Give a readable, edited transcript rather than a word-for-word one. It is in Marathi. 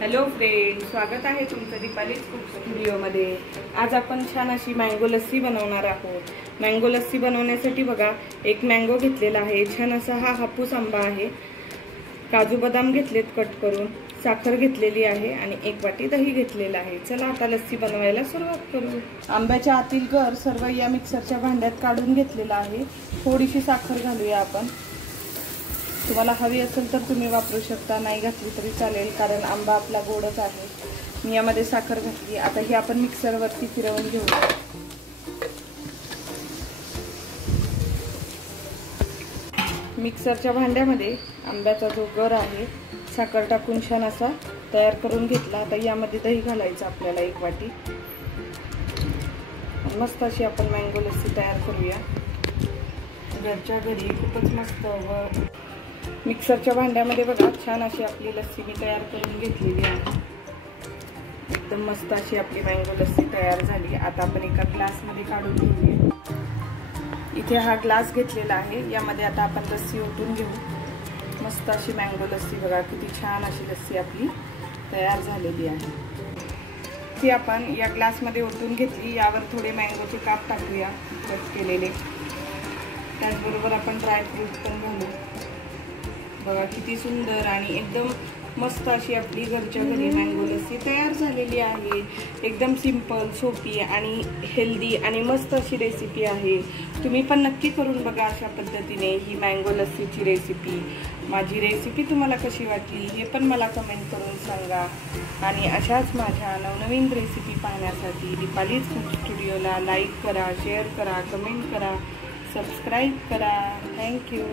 हॅलो फ्रेंड, स्वागत आहे तुमचं दीपालीज कुक्स व्हिडिओमध्ये। आज आपण छान अशी मँगो लस्सी बनवणार आहोत। मँगो लस्सी बनवण्यासाठी बघा, एक मँगो घेतलेला आहे, छान असा हा हापूस आंबा आहे, काजू बदाम घेतलेत कट करून, साखर घेतलेली आहे आणि एक वाटी दही घेतलेला आहे। चला आता लस्सी बनवायला सुरुवात करू। आंब्याच्या आतील गर सर्व या मिक्सरच्या भांड्यात काढून घेतलेला आहे। थोडीशी साखर घालूया आपण। तुम्हाला हवी असेल तर तुम्ही वापरू शकता, नाही घातली तरी चालेल, कारण आंबा आपला गोडच आहे। मी यामध्ये साखर घातली। आता ही आपण मिक्सरवरती फिरवून घेऊ। मिक्सरच्या भांड्यामध्ये आंब्याचा जो गर आहे साखर टाकून छान असा तयार करून घेतला। आता यामध्ये दही घालायचं आपल्याला एक वाटी। मस्त अशी आपण मँगो लस्सी तयार करूया घरच्या घरी, खूपच मस्त। व मिक्सरच्या भांड्यामध्ये बघा, छान अशी आपली लस्सी मी तयार करून घेतलेली आहे। एकदम मस्त अशी आपली मँगो लस्सी तयार झाली। आता आपण एका ग्लासमध्ये काढून घेऊया। इथे हा ग्लास घेतलेला आहे, यामध्ये आता आपण लस्सी ओतून घेऊ। मस्त अशी मँगो लस्सी बघा, किती छान अशी लस्सी आपली तयार झालेली आहे। ती आपण या ग्लासमध्ये ओतून घेतली। यावर थोडे मँगोचे काप टाकूया कट केलेले। त्याचबरोबर आपण ड्रायफ्रूट पण घालू। बघा किती सुंदर आणि एकदम मस्त अशी आपली घरच्या घरी मँगो लस्सी तयार झालेली आहे। एकदम सिंपल, सोपी आणि हेल्दी आणि मस्त अशी रेसिपी आहे। तुम्ही पण नक्की करून बघा अशा पद्धतीने ही मँगो लस्सीची रेसिपी। माझी रेसिपी तुम्हाला कशी वाटली हे पण मला कमेंट करून सांगा। आणि अशाच माझ्या नवनवीन रेसिपी पाहण्यासाठी दीपालीज कुक्स स्टुडिओला लाईक करा, शेअर करा, कमेंट करा, सबस्क्राईब करा। थँक्यू।